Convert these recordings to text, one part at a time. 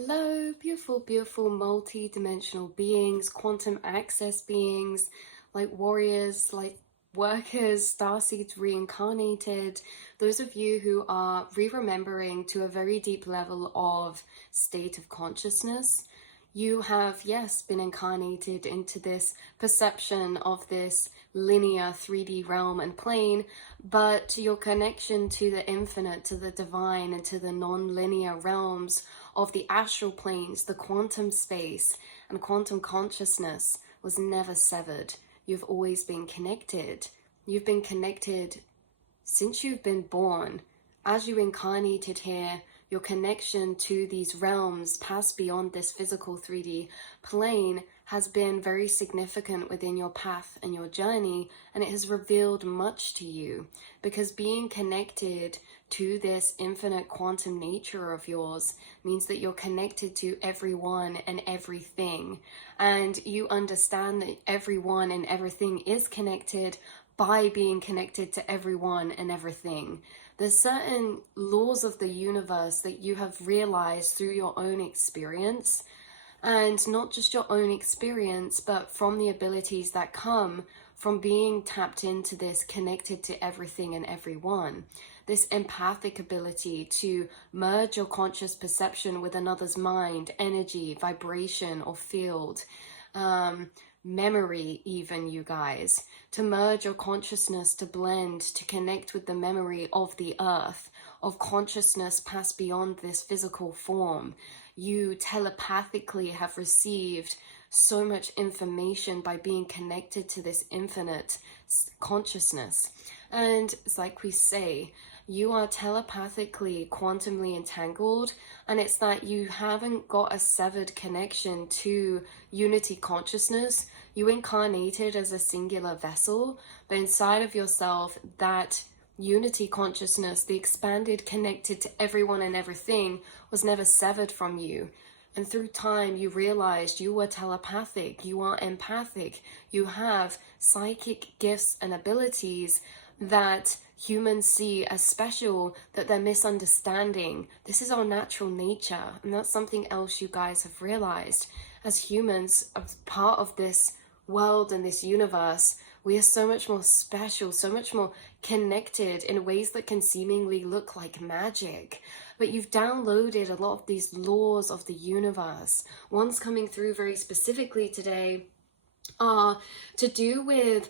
Hello, beautiful, beautiful multi-dimensional beings, quantum access beings, light warriors, light workers, starseeds reincarnated, those of you who are re-remembering to a very deep level of state of consciousness. You have, yes, been incarnated into this perception of this linear 3D realm and plane, but your connection to the infinite, to the divine, and to the non-linear realms of the astral planes, the quantum space, and quantum consciousness was never severed. You've always been connected. You've been connected since you've been born. As you incarnated here, your connection to these realms past beyond this physical 3D plane has been very significant within your path and your journey, and it has revealed much to you, because being connected to this infinite quantum nature of yours means that you're connected to everyone and everything, and you understand that everyone and everything is connected by being connected to everyone and everything. There's certain laws of the universe that you have realized through your own experience, and not just your own experience, but from the abilities that come from being tapped into this, connected to everything and everyone. This empathic ability to merge your conscious perception with another's mind, energy, vibration, or field. Memory, even, you guys, to merge your consciousness, to blend, to connect with the memory of the earth, of consciousness past beyond this physical form. You telepathically have received so much information by being connected to this infinite consciousness. And it's like we say, you are telepathically, quantumly entangled, and it's that you haven't got a severed connection to unity consciousness. You incarnated as a singular vessel, but inside of yourself, that unity consciousness, the expanded, connected to everyone and everything, was never severed from you. And through time, you realized you were telepathic, you are empathic, you have psychic gifts and abilities that humans see as special, that they're misunderstanding. This is our natural nature, and that's something else you guys have realized. As humans, as part of this world and this universe, we are so much more special, so much more connected in ways that can seemingly look like magic. But you've downloaded a lot of these laws of the universe. One's coming through very specifically today are to do with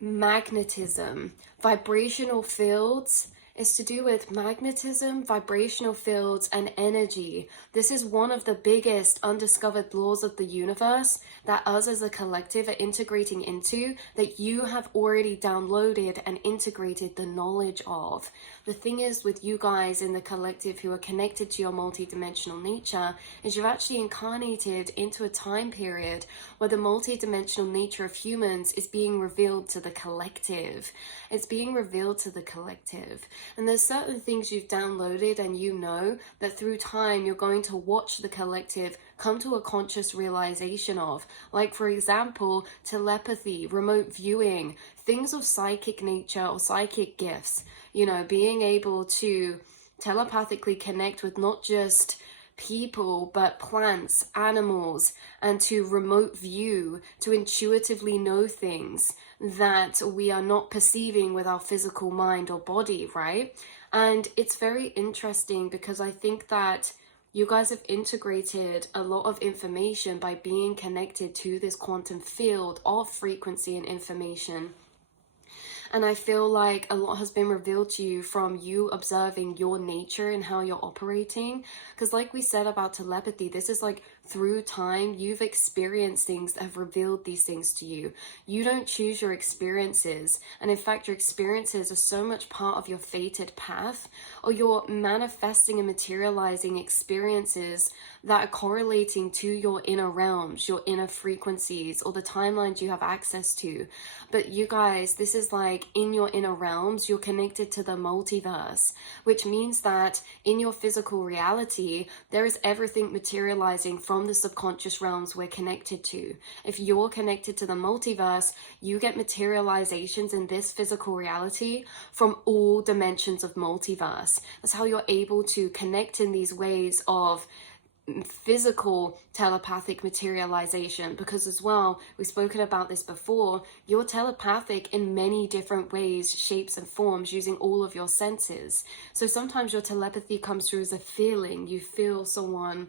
magnetism, vibrational fields. Is to do with magnetism, vibrational fields, and energy. This is one of the biggest undiscovered laws of the universe that us as a collective are integrating into, that you have already downloaded and integrated the knowledge of. The thing is with you guys in the collective who are connected to your multidimensional nature is you've actually incarnated into a time period where the multidimensional nature of humans is being revealed to the collective. It's being revealed to the collective. And there's certain things you've downloaded and you know that through time you're going to watch the collective come to a conscious realization of. Like, for example, telepathy, remote viewing, things of psychic nature or psychic gifts. You know, being able to telepathically connect with not just people but plants, animals, and to remote view, to intuitively know things that we are not perceiving with our physical mind or body, right? And it's very interesting because I think that you guys have integrated a lot of information by being connected to this quantum field of frequency and information. And I feel like a lot has been revealed to you from you observing your nature and how you're operating. Because like we said about telepathy, this is like through time, you've experienced things that have revealed these things to you. You don't choose your experiences. And in fact, your experiences are so much part of your fated path, or you're manifesting and materializing experiences that are correlating to your inner realms, your inner frequencies, or the timelines you have access to. But you guys, this is like in your inner realms, you're connected to the multiverse, which means that in your physical reality, there is everything materializing from the subconscious realms we're connected to. If you're connected to the multiverse, you get materializations in this physical reality from all dimensions of multiverse. That's how you're able to connect in these ways of physical telepathic materialization, because as well, we've spoken about this before, you're telepathic in many different ways, shapes and forms, using all of your senses. So sometimes your telepathy comes through as a feeling. You feel someone,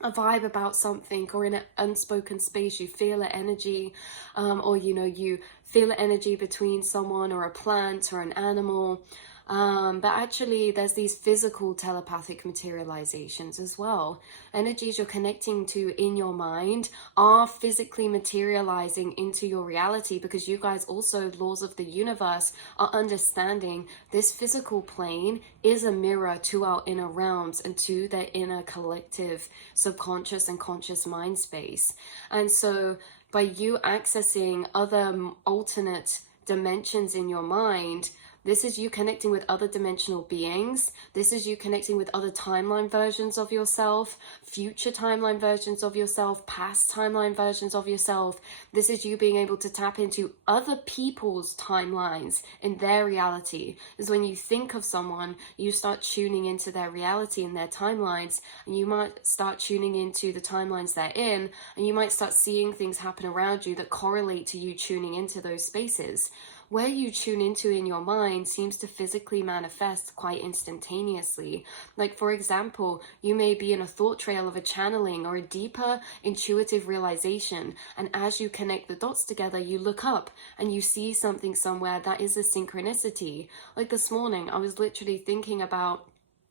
a vibe about something, or in an unspoken space you feel an energy, or you feel an energy between someone or a plant or an animal. But actually there's these physical telepathic materializations as well. Energies you're connecting to in your mind are physically materializing into your reality, because you guys also, laws of the universe, are understanding this physical plane is a mirror to our inner realms and to the inner collective subconscious and conscious mind space. And so by you accessing other alternate dimensions in your mind, this is you connecting with other dimensional beings. This is you connecting with other timeline versions of yourself, future timeline versions of yourself, past timeline versions of yourself. This is you being able to tap into other people's timelines in their reality. Is when you think of someone, you start tuning into their reality and their timelines, and you might start tuning into the timelines they're in, and you might start seeing things happen around you that correlate to you tuning into those spaces. Where you tune into in your mind seems to physically manifest quite instantaneously. Like, for example, you may be in a thought trail of a channeling or a deeper intuitive realization, and as you connect the dots together, you look up and you see something somewhere that is a synchronicity. Like this morning, I was literally thinking about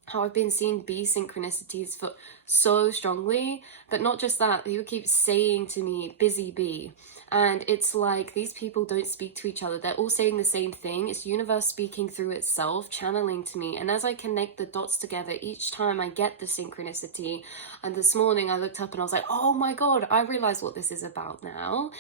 how I've been seeing bee synchronicities for so strongly, but not just that, people keep saying to me, busy bee. And it's like these people don't speak to each other. They're all saying the same thing. It's universe speaking through itself, channeling to me. And as I connect the dots together, each time I get the synchronicity. And this morning I looked up and I was like, oh my God, I realize what this is about now.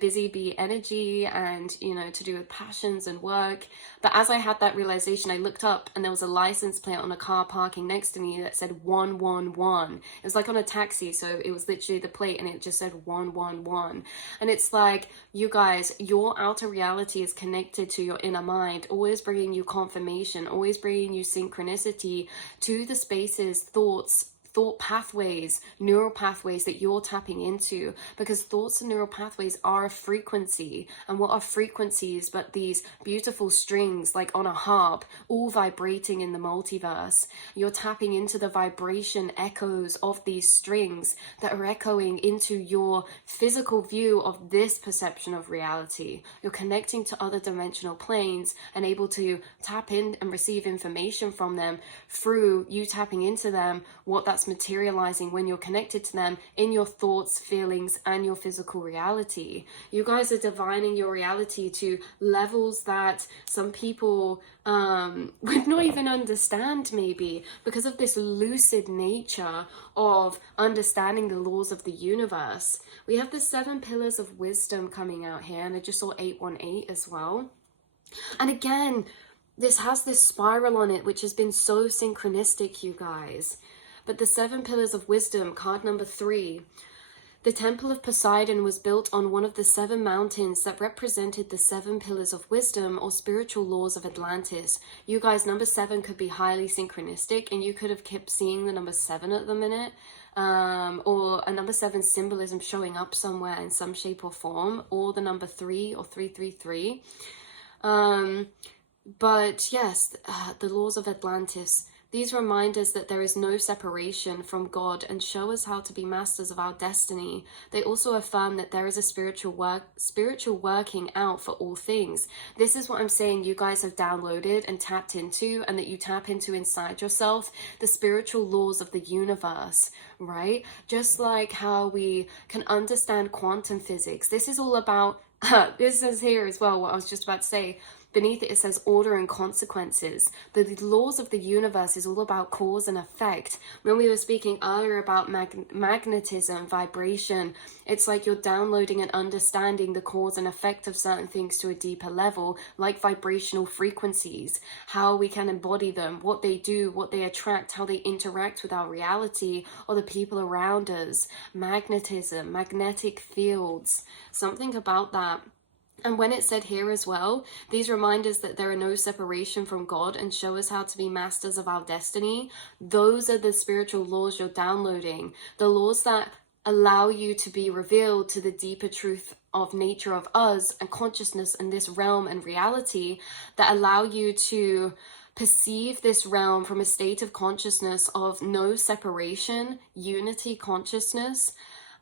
Busy bee energy and, to do with passions and work. But as I had that realization, I looked up and there was a license plate on a car parking next to me that said 111. It was like on a taxi, so it was literally the plate and it just said 111. And it's like, you guys, your outer reality is connected to your inner mind, always bringing you confirmation, always bringing you synchronicity to the spaces, thought pathways, neural pathways that you're tapping into, because thoughts and neural pathways are a frequency. And what are frequencies but these beautiful strings, like on a harp, all vibrating in the multiverse? You're tapping into the vibration echoes of these strings that are echoing into your physical view of this perception of reality. You're connecting to other dimensional planes and able to tap in and receive information from them through you tapping into them, what that's materializing when you're connected to them in your thoughts, feelings, and your physical reality. You guys are divining your reality to levels that some people would not even understand, maybe, because of this lucid nature of understanding the laws of the universe. We have the 7 pillars of wisdom coming out here, and I just saw 818 as well. And again, this has this spiral on it, which has been so synchronistic, you guys. But the 7 pillars of wisdom, card number 3. The Temple of Poseidon was built on one of the 7 mountains that represented the 7 pillars of wisdom or spiritual laws of Atlantis. You guys, number 7 could be highly synchronistic, and you could have kept seeing the number 7 at the minute. Or a number 7 symbolism showing up somewhere in some shape or form, or the number 3 or 333. But yes, the laws of Atlantis. These remind us that there is no separation from God and show us how to be masters of our destiny. They also affirm that there is a spiritual working out for all things. This is what I'm saying you guys have downloaded and tapped into, and that you tap into inside yourself, the spiritual laws of the universe, right? Just like how we can understand quantum physics. This is all about, this says here as well, what I was just about to say. Beneath it, it says order and consequences. The laws of the universe is all about cause and effect. When we were speaking earlier about magnetism, vibration, it's like you're downloading and understanding the cause and effect of certain things to a deeper level, like vibrational frequencies, how we can embody them, what they do, what they attract, how they interact with our reality or the people around us. Magnetism, magnetic fields, something about that. And when it said here as well, these reminders that there are no separation from God and show us how to be masters of our destiny, those are the spiritual laws you're downloading, the laws that allow you to be revealed to the deeper truth of nature of us and consciousness in this realm and reality, that allow you to perceive this realm from a state of consciousness of no separation, unity consciousness.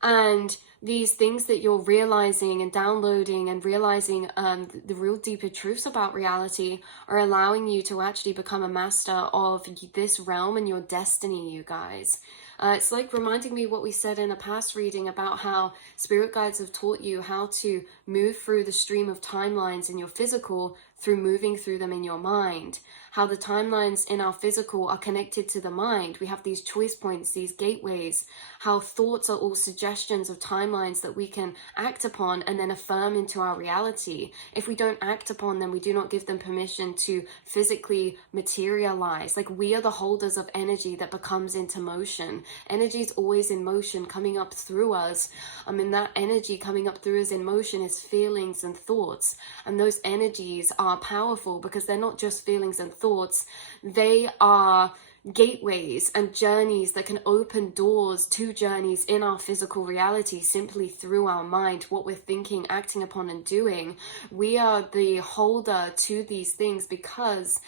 And these things that you're realizing and downloading and realizing the real deeper truths about reality are allowing you to actually become a master of this realm and your destiny, you guys. It's like reminding me what we said in a past reading about how spirit guides have taught you how to move through the stream of timelines in your physical through moving through them in your mind. How the timelines in our physical are connected to the mind. We have these choice points, these gateways. How thoughts are all suggestions of timelines that we can act upon and then affirm into our reality. If we don't act upon them, we do not give them permission to physically materialize. Like, we are the holders of energy that becomes into motion. Energy is always in motion, coming up through us. That energy coming up through us in motion is feelings and thoughts. And those energies are powerful because they're not just feelings and thoughts. They are gateways and journeys that can open doors to journeys in our physical reality simply through our mind, what we're thinking, acting upon, and doing. We are the holder to these things because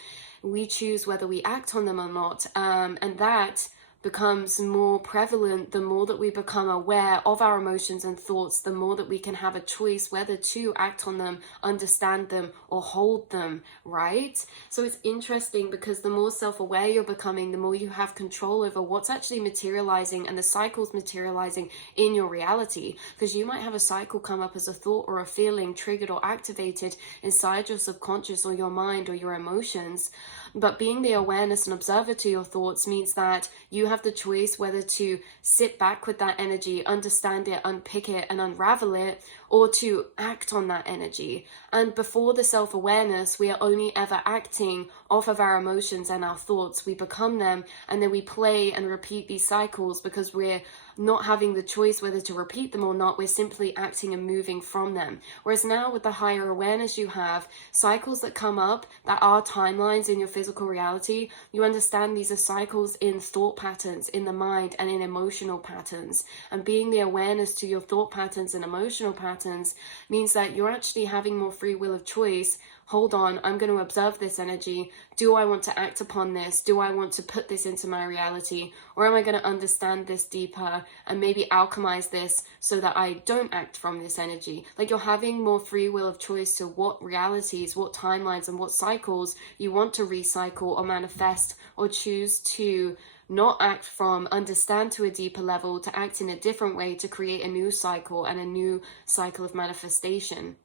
we choose whether we act on them or not. And that becomes more prevalent the more that we become aware of our emotions and thoughts, the more that we can have a choice whether to act on them, understand them, or hold them, right? So it's interesting because the more self-aware you're becoming, the more you have control over what's actually materializing and the cycles materializing in your reality. Because you might have a cycle come up as a thought or a feeling triggered or activated inside your subconscious or your mind or your emotions. But being the awareness and observer to your thoughts means that you have the choice whether to sit back with that energy, understand it, unpick it, and unravel it, or to act on that energy. And before the self-awareness, we are only ever acting off of our emotions and our thoughts. We become them, and then we play and repeat these cycles because we're not having the choice whether to repeat them or not. We're simply acting and moving from them. Whereas now, with the higher awareness you have, cycles that come up that are timelines in your physical reality, you understand these are cycles in thought patterns, in the mind, and in emotional patterns. And being the awareness to your thought patterns and emotional patterns means that you're actually having more free will of choice. Hold on, I'm going to observe this energy. Do I want to act upon this? Do I want to put this into my reality? Or am I going to understand this deeper and maybe alchemize this so that I don't act from this energy? Like, you're having more free will of choice to what realities, what timelines, and what cycles you want to recycle or manifest or choose to not act from, understand to a deeper level, to act in a different way, to create a new cycle and a new cycle of manifestation.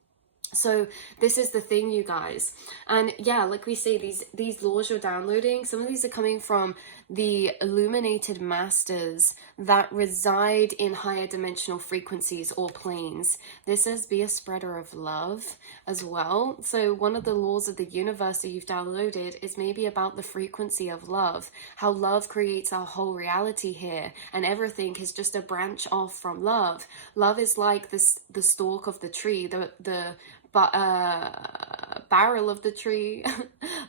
So this is the thing, you guys. And yeah, like we say, these laws you're downloading, some of these are coming from the illuminated masters that reside in higher dimensional frequencies or planes. This says be a spreader of love as well. So one of the laws of the universe that you've downloaded is maybe about the frequency of love, how love creates our whole reality here, and everything is just a branch off from love. Love is like the stalk of the tree, the barrel of the tree.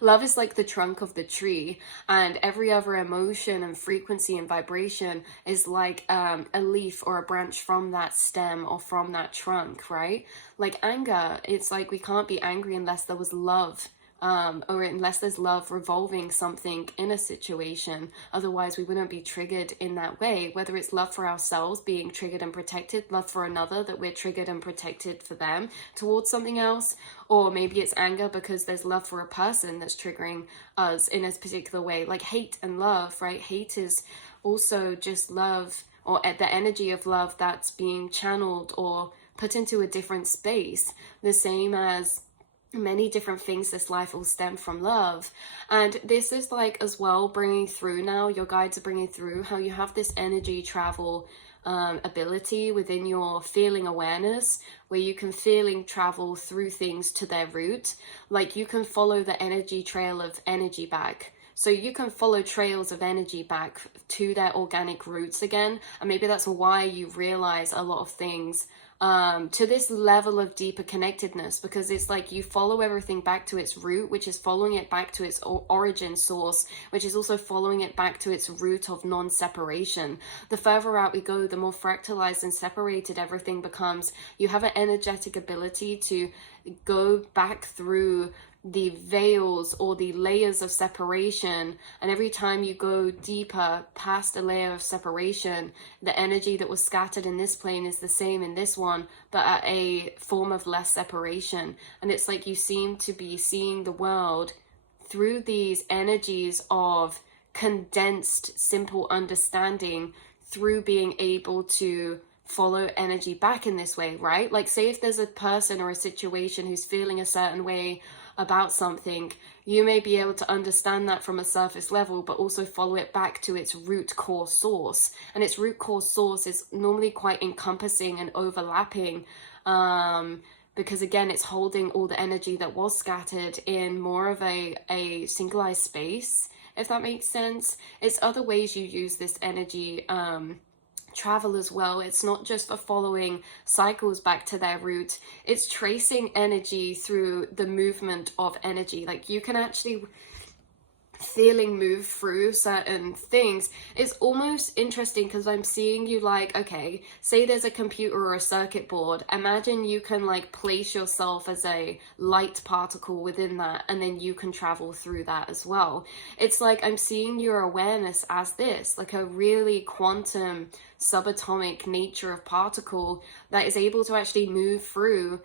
Love is like the trunk of the tree, and every other emotion and frequency and vibration is like a leaf or a branch from that stem or from that trunk, right? Like anger, it's like we can't be angry unless there was love. Or unless there's love revolving something in a situation. Otherwise we wouldn't be triggered in that way, whether it's love for ourselves, being triggered and protected, love for another, that we're triggered and protected for them towards something else, or maybe it's anger because there's love for a person that's triggering us in a particular way, like hate and love, right? Hate is also just love, or the energy of love that's being channeled or put into a different space, the same as many different things this life will stem from love. And this is like as well bringing through now, your guides are bringing through how you have this energy travel ability within your feeling awareness, where you can feeling travel through things to their root. Like you can follow the energy trail of energy back So you can follow trails of energy back to their organic roots again. And maybe that's why you realize a lot of things to this level of deeper connectedness, because it's like you follow everything back to its root, which is following it back to its origin source, which is also following it back to its root of non-separation. The further out we go, the more fractalized and separated everything becomes. You have an energetic ability to go back through the veils or the layers of separation, and every time you go deeper past a layer of separation, the energy that was scattered in this plane is the same in this one, but at a form of less separation. And it's like you seem to be seeing the world through these energies of condensed simple understanding, through being able to follow energy back in this way, right? Like, say if there's a person or a situation who's feeling a certain way about something, you may be able to understand that from a surface level, but also follow it back to its root core source. And its root core source is normally quite encompassing and overlapping, because again, it's holding all the energy that was scattered in more of a singleized space, if that makes sense. It's other ways you use this energy travel as well. It's not just for following cycles back to their root, it's tracing energy through the movement of energy. Like, you can actually feeling move through certain things. It's almost interesting because I'm seeing you like, okay, say there's a computer or a circuit board, imagine you can like place yourself as a light particle within that, and then you can travel through that as well. It's like I'm seeing your awareness as this, like a really quantum subatomic nature of particle that is able to actually move through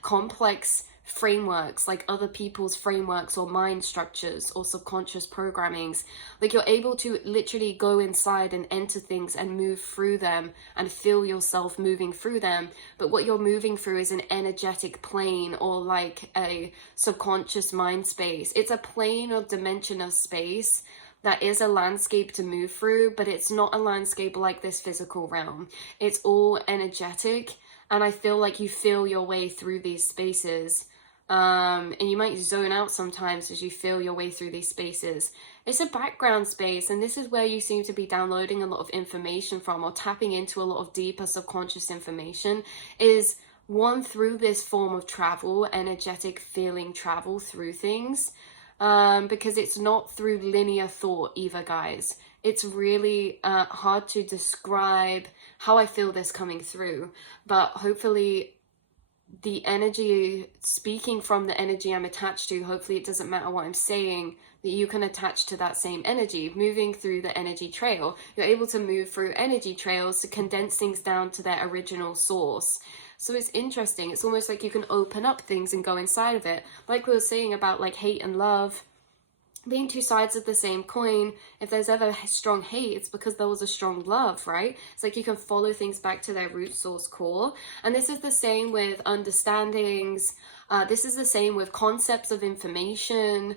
complex frameworks, like other people's frameworks or mind structures or subconscious programmings. Like, you're able to literally go inside and enter things and move through them and feel yourself moving through them. But what you're moving through is an energetic plane, or like a subconscious mind space. It's a plane or dimension of space that is a landscape to move through, but it's not a landscape like this physical realm. It's all energetic, and I feel like you feel your way through these spaces. And you might zone out sometimes as you feel your way through these spaces. It's a background space, and this is where you seem to be downloading a lot of information from, or tapping into a lot of deeper subconscious information, is one through this form of travel, energetic feeling travel through things, because it's not through linear thought either, guys. It's really hard to describe how I feel this coming through, but hopefully the energy, speaking from the energy I'm attached to, hopefully it doesn't matter what I'm saying, that you can attach to that same energy. Moving through the energy trail, you're able to move through energy trails to condense things down to their original source. So it's interesting. It's almost like you can open up things and go inside of it. Like we were saying about like hate and love being two sides of the same coin. If there's ever strong hate, it's because there was a strong love, right? It's like you can follow things back to their root source core. And this is the same with understandings. This is the same with concepts of information.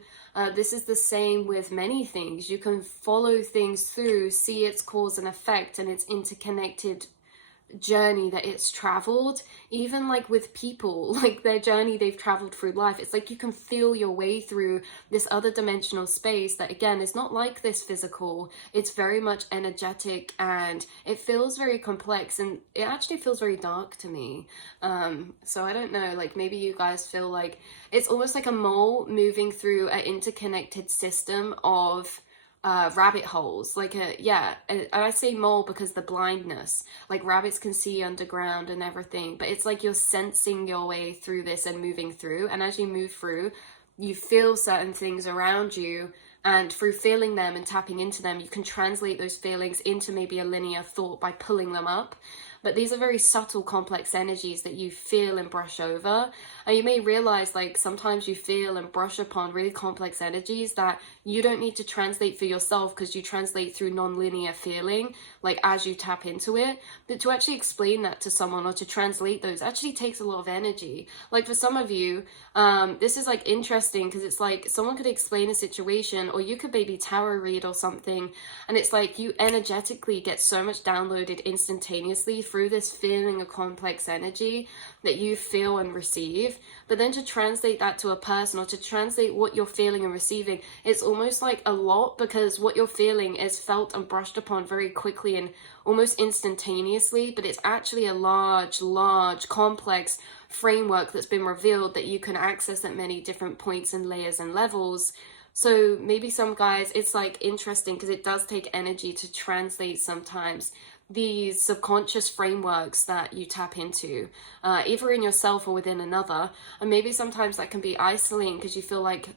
This is the same with many things. You can follow things through, see its cause and effect and its interconnected journey that it's traveled. Even like with people, like their journey they've traveled through life, it's like you can feel your way through this other dimensional space that again is not like this physical. It's very much energetic, and it feels very complex, and it actually feels very dark to me. So I don't know, like maybe you guys feel like it's almost like a mole moving through an interconnected system of rabbit holes. Like I say mole because the blindness, like rabbits can see underground and everything, but it's like you're sensing your way through this and moving through, and as you move through, you feel certain things around you, and through feeling them and tapping into them, you can translate those feelings into maybe a linear thought by pulling them up. But these are very subtle, complex energies that you feel and brush over. And you may realize, like, sometimes you feel and brush upon really complex energies that you don't need to translate for yourself, because you translate through non-linear feeling, like as you tap into it. But to actually explain that to someone, or to translate those, actually takes a lot of energy. Like for some of you, this is like interesting, because it's like someone could explain a situation session, or you could maybe tarot read or something, and it's like you energetically get so much downloaded instantaneously through this feeling of complex energy that you feel and receive. But then to translate that to a person, or to translate what you're feeling and receiving, it's almost like a lot, because what you're feeling is felt and brushed upon very quickly and almost instantaneously, but it's actually a large, complex framework that's been revealed that you can access at many different points and layers and levels. So maybe some guys, it's like interesting because it does take energy to translate sometimes these subconscious frameworks that you tap into, either in yourself or within another. And maybe sometimes that can be isolating because you feel like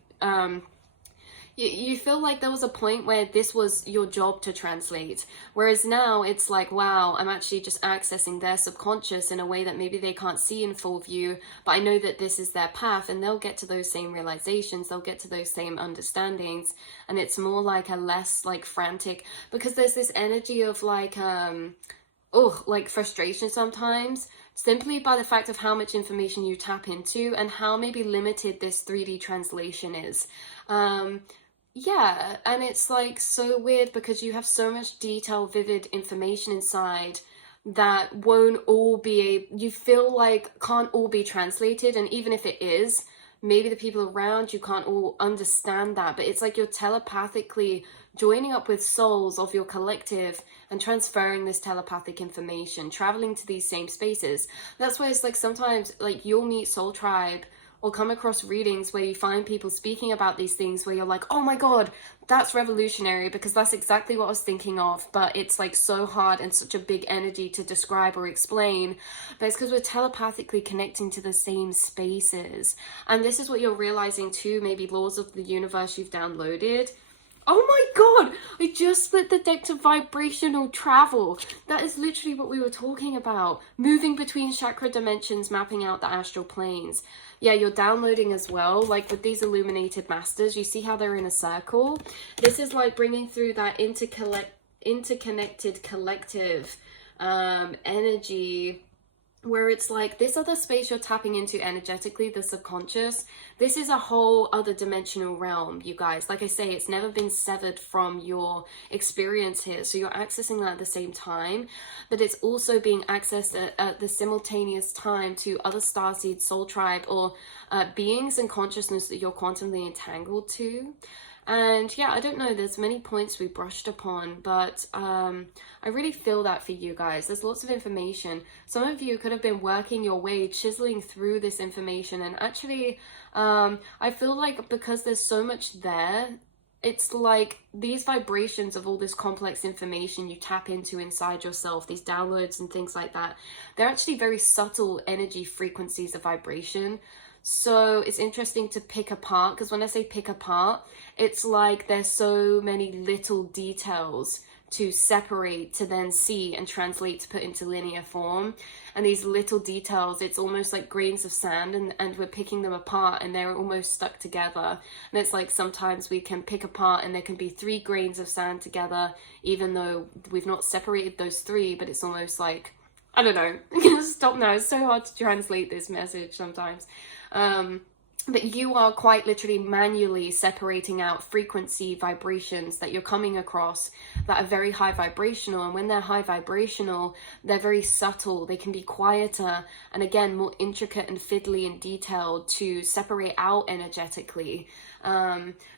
you feel like there was a point where this was your job to translate, whereas now it's like, wow, I'm actually just accessing their subconscious in a way that maybe they can't see in full view, but I know that this is their path, and they'll get to those same realizations, they'll get to those same understandings, and it's more like a less like frantic, because there's this energy of like like frustration sometimes, simply by the fact of how much information you tap into and how maybe limited this 3D translation is. Yeah, and it's like so weird because you have so much detailed, vivid information inside that won't all be, you feel like can't all be translated, and even if it is, maybe the people around you can't all understand that, but it's like you're telepathically joining up with souls of your collective and transferring this telepathic information, traveling to these same spaces. That's why it's like sometimes like you'll meet Soul Tribe or come across readings where you find people speaking about these things where you're like, oh my god, that's revolutionary, because that's exactly what I was thinking of, but it's like so hard and such a big energy to describe or explain. But it's because we're telepathically connecting to the same spaces. And this is what you're realizing too, maybe laws of the universe you've downloaded. Oh my god, I just split the deck to vibrational travel. That is literally what we were talking about. Moving between chakra dimensions, mapping out the astral planes. Yeah, you're downloading as well, like with these illuminated masters, you see how they're in a circle? This is like bringing through that interconnected collective energy, where it's like this other space you're tapping into energetically, the subconscious. This is a whole other dimensional realm, you guys. Like I say, it's never been severed from your experience here, so you're accessing that at the same time, but it's also being accessed at the simultaneous time to other starseed, soul tribe, or beings and consciousness that you're quantumly entangled to. And yeah, I don't know, there's many points we brushed upon, but I really feel that for you guys. There's lots of information. Some of you could have been working your way, chiseling through this information, and actually I feel like because there's so much there, it's like these vibrations of all this complex information you tap into inside yourself, these downloads and things like that, they're actually very subtle energy frequencies of vibration. So it's interesting to pick apart, because when I say pick apart, it's like there's so many little details to separate, to then see and translate, to put into linear form. And these little details, it's almost like grains of sand, and we're picking them apart and they're almost stuck together. And it's like sometimes we can pick apart and there can be 3 grains of sand together, even though we've not separated those 3, but it's almost like, I don't know, I'm gonna stop now. It's so hard to translate this message sometimes. But you are quite literally manually separating out frequency vibrations that you're coming across that are very high vibrational. And when they're high vibrational, they're very subtle. They can be quieter and again, more intricate and fiddly and detailed to separate out energetically.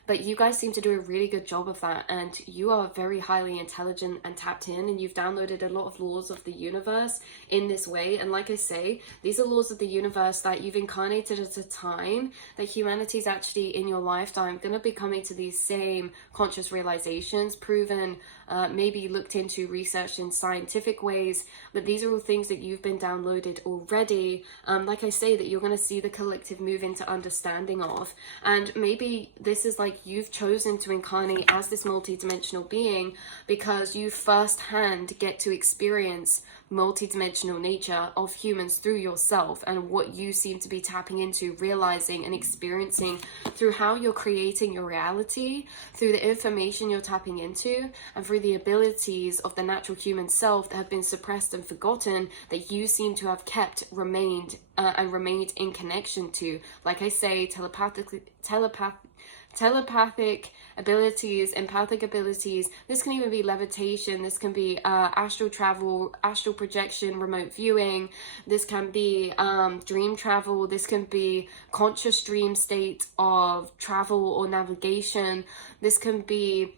But you guys seem to do a really good job of that, and you are very highly intelligent and tapped in, and you've downloaded a lot of laws of the universe in this way. And like I say, these are laws of the universe that you've incarnated at a time that humanity's actually in your lifetime going to be coming to these same conscious realizations, proven, maybe looked into, researched in scientific ways, but these are all things that you've been downloaded already. Like I say, that you're going to see the collective move into understanding of, and maybe this is like you've chosen to incarnate as this multidimensional being because you firsthand get to experience multidimensional nature of humans through yourself and what you seem to be tapping into, realizing and experiencing through how you're creating your reality, through the information you're tapping into, and through the abilities of the natural human self that have been suppressed and forgotten that you seem to have kept, remained in connection to. Like I say, telepathic abilities, empathic abilities. This can even be levitation. This can be astral travel, astral projection, remote viewing. This can be dream travel. This can be conscious dream state of travel or navigation. This can be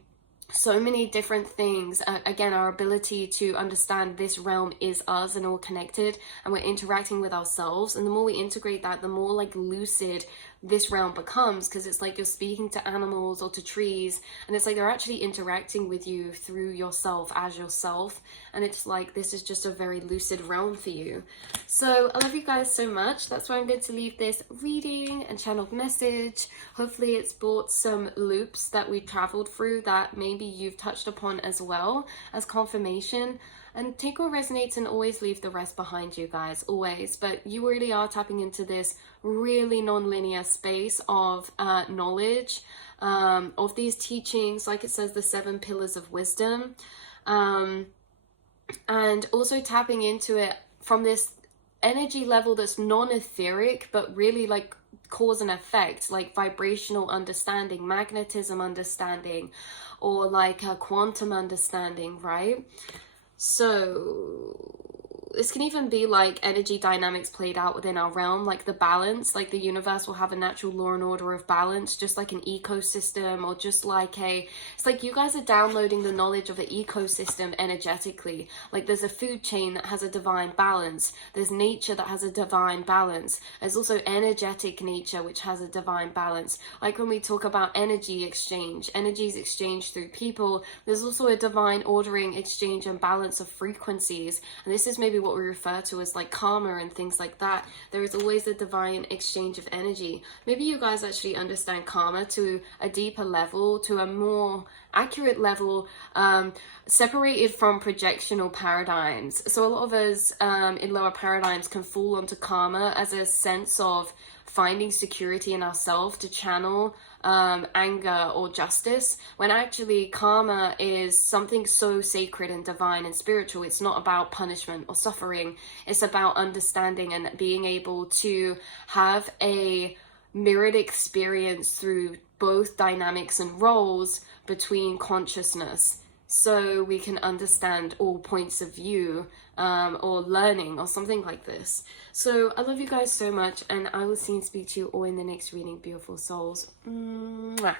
so many different things. Again, our ability to understand this realm is us and all connected, and we're interacting with ourselves. And the more we integrate that, the more like lucid this realm becomes, because it's like you're speaking to animals or to trees, and it's like they're actually interacting with you through yourself as yourself. And it's like this is just a very lucid realm for you. So I love you guys so much. That's why I'm going to leave this reading and channeled message. Hopefully it's brought some loops that we traveled through that maybe you've touched upon as well as confirmation. And take what resonates and always leave the rest behind, you guys, always. But you really are tapping into this really non-linear space of knowledge, of these teachings, like it says, the 7 pillars of wisdom. And also tapping into it from this energy level that's non-etheric, but really like cause and effect, like vibrational understanding, magnetism understanding, or like a quantum understanding, right? So this can even be like energy dynamics played out within our realm, like the balance, like the universe will have a natural law and order of balance, just like an ecosystem, or just like it's like you guys are downloading the knowledge of the ecosystem energetically. Like there's a food chain that has a divine balance. There's nature that has a divine balance. There's also energetic nature, which has a divine balance. Like when we talk about energy exchange, energy is exchanged through people. There's also a divine ordering, exchange, and balance of frequencies. And this is maybe what we refer to as like karma and things like that. There is always a divine exchange of energy. Maybe you guys actually understand karma to a deeper level, to a more accurate level, separated from projectional paradigms. So a lot of us in lower paradigms can fall onto karma as a sense of finding security in ourselves to channel anger or justice, when actually karma is something so sacred and divine and spiritual. It's not about punishment or suffering. It's about understanding and being able to have a mirrored experience through both dynamics and roles between consciousness, so we can understand all points of view, or learning, or something like this. So I love you guys so much, and I will see and speak to you all in the next reading, beautiful souls. Mwah.